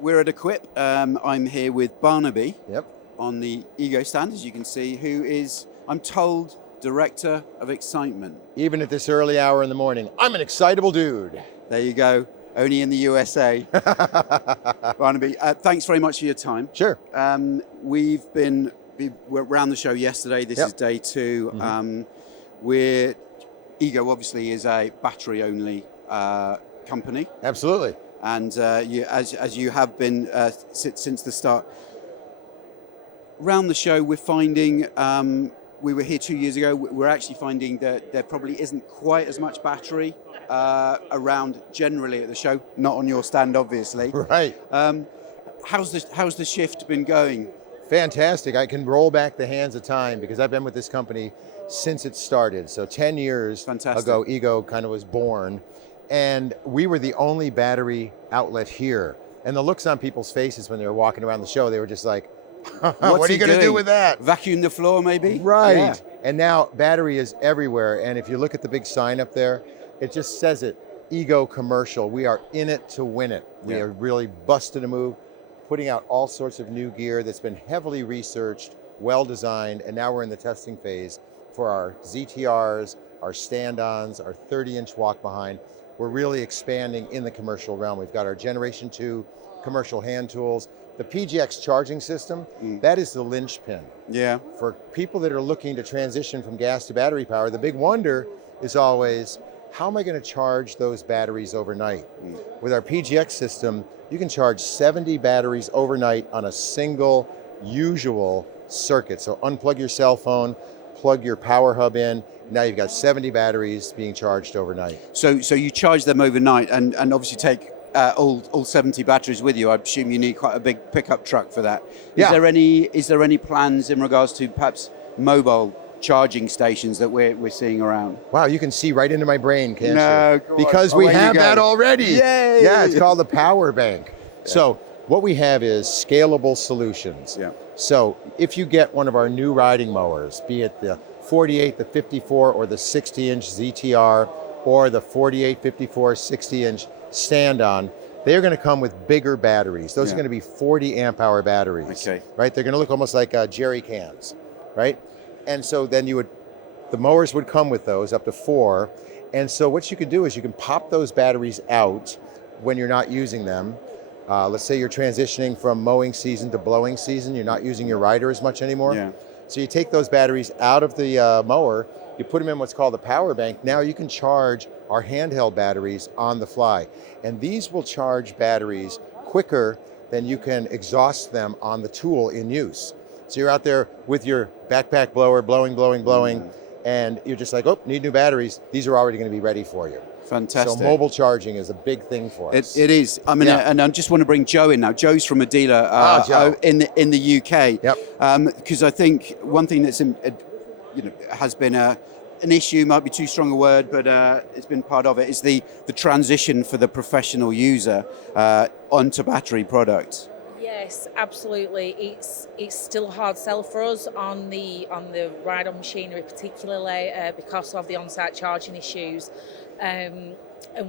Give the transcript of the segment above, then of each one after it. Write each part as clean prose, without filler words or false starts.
we're at Equip. I'm here with Barnaby Yep. on the Ego stand, as you can see, who is, I'm told, Director of Excitement. Even at this early hour in the morning, I'm an excitable dude. There you go. Only in the USA. Barnaby, thanks very much for your time. Sure. We were around the show yesterday. This is day 2. Mm-hmm. Ego obviously is a battery-only company. Absolutely. And as you have been since the start. Around the show, we're finding, we were here 2 years ago, we're actually finding that there probably isn't quite as much battery around generally at the show, not on your stand, obviously. Right. How's the shift been going? Fantastic. I can roll back the hands of time because I've been with this company since it started. So 10 years ago, Ego kind of was born. And we were the only battery outlet here. And the looks on people's faces when they were walking around the show, they were just like, what are you going to do with that? Vacuum the floor, maybe? Right. Yeah. And now battery is everywhere. And if you look at the big sign up there, it just says it, Ego Commercial. We are in it to win it. We are really busting a move, putting out all sorts of new gear that's been heavily researched, well designed, and now we're in the testing phase for our ZTRs, our stand-ons, our 30-inch walk-behind. We're really expanding in the commercial realm. We've got our Generation 2 commercial hand tools. The PGX charging system, that is the linchpin. Yeah. For people that are looking to transition from gas to battery power, the big wonder is always, how am I going to charge those batteries overnight? With our PGX system, you can charge 70 batteries overnight on a single usual circuit. So unplug your cell phone, plug your power hub in, now you've got 70 batteries being charged overnight. So you charge them overnight and obviously take all 70 batteries with you. I assume you need quite a big pickup truck for that. Is there any plans in regards to perhaps mobile charging stations that we're seeing around? Wow, you can see right into my brain, can't you? No, because we have that already. Yay! Yeah, it's called the power bank. Yeah. So what we have is scalable solutions. Yeah. So if you get one of our new riding mowers, be it the 48, the 54, or the 60-inch ZTR, or the 48, 54, 60-inch stand-on, they're going to come with bigger batteries. Those are going to be 40 amp hour batteries. Okay. Right? They're going to look almost like jerry cans, right? And so then the mowers would come with those up to 4. And so what you could do is you can pop those batteries out when you're not using them. Let's say you're transitioning from mowing season to blowing season. You're not using your rider as much anymore. Yeah. So you take those batteries out of the mower, you put them in what's called the power bank. Now you can charge our handheld batteries on the fly. And these will charge batteries quicker than you can exhaust them on the tool in use. So you're out there with your backpack blower, blowing, and you're just like, oh, need new batteries. These are already going to be ready for you. Fantastic. So mobile charging is a big thing for us. It is. I mean, and I just want to bring Jo in now. Jo's from a dealer in the UK. Yep. Because I think one thing that's has been an issue, might be too strong a word, but it's been part of it, is the transition for the professional user onto battery products. Yes, absolutely. It's still a hard sell for us on the ride-on machinery, particularly because of the on-site charging issues. And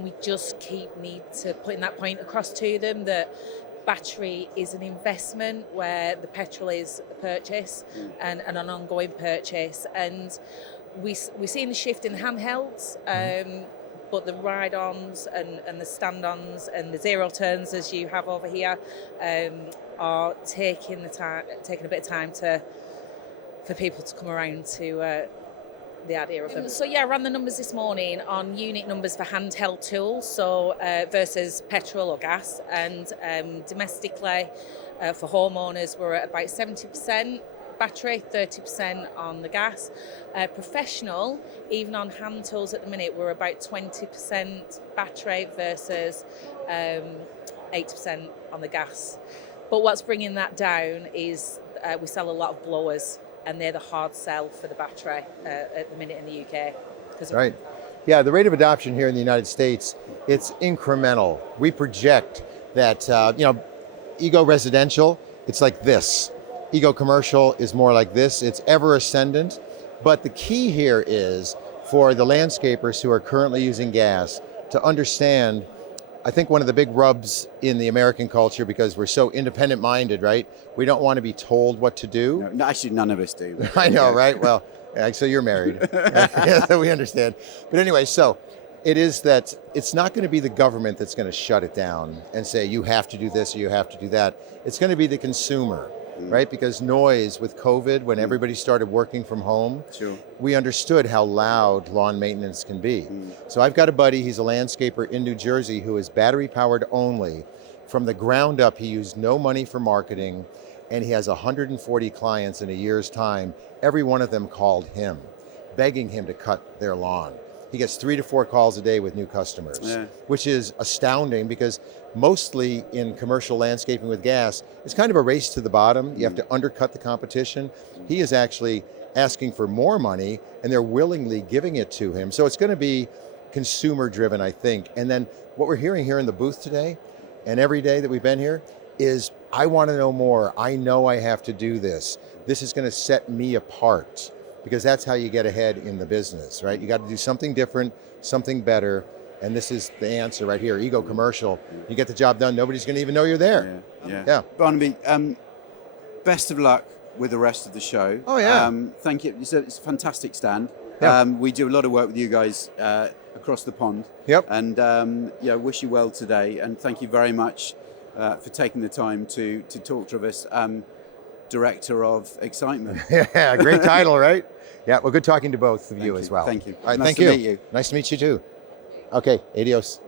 we just need to putting that point across to them that battery is an investment where the petrol is a purchase and an ongoing purchase. And we're seeing the shift in handhelds, but the ride-ons and the stand-ons and the zero turns, as you have over here, are taking a bit of time for people to come around to the idea of them. So I ran the numbers this morning on unit numbers for handheld tools, so versus petrol or gas, and domestically for homeowners we're at about 70% battery, 30% on the gas. Professional, even on hand tools at the minute, we're about 20% battery versus 80% on the gas. But what's bringing that down is we sell a lot of blowers, and they're the hard sell for the battery at the minute in the UK. Right. Yeah, the rate of adoption here in the United States, it's incremental. We project that, Ego Residential, it's like this. Ego Commercial is more like this. It's ever ascendant. But the key here is for the landscapers who are currently using gas to understand I think one of the big rubs in the American culture, because we're so independent minded, right? We don't want to be told what to do. No, actually, none of us do. I know, right? Well, so you're married. So we understand. But anyway, so it is that it's not going to be the government that's going to shut it down and say, you have to do this or you have to do that. It's going to be the consumer, right? Because noise with COVID, when everybody started working from home, we understood how loud lawn maintenance can be. So I've got a buddy, he's a landscaper in New Jersey who is battery powered only. From the ground up, he used no money for marketing, and he has 140 clients in a year's time. Every one of them called him, begging him to cut their lawn. He gets 3 to 4 calls a day with new customers, which is astounding because mostly in commercial landscaping with gas, it's kind of a race to the bottom. You have to undercut the competition. He is actually asking for more money and they're willingly giving it to him. So it's going to be consumer driven, I think. And then what we're hearing here in the booth today and every day that we've been here is, I want to know more. I know I have to do this. This is going to set me apart. Because that's how you get ahead in the business, right? You got to do something different, something better, and this is the answer right here. Ego commercial. You get the job done, nobody's going to even know you're there. Yeah. Barnaby, best of luck with the rest of the show. Oh yeah. Thank you. It's a fantastic stand. Yeah. We do a lot of work with you guys across the pond. Yep. And wish you well today. And thank you very much for taking the time to talk to us. Director of Excitement. Yeah, great title, right? Yeah, well, good talking to both of you as well. Thank you. All right, nice thank to you. meet you. Nice to meet you too. Okay, adios.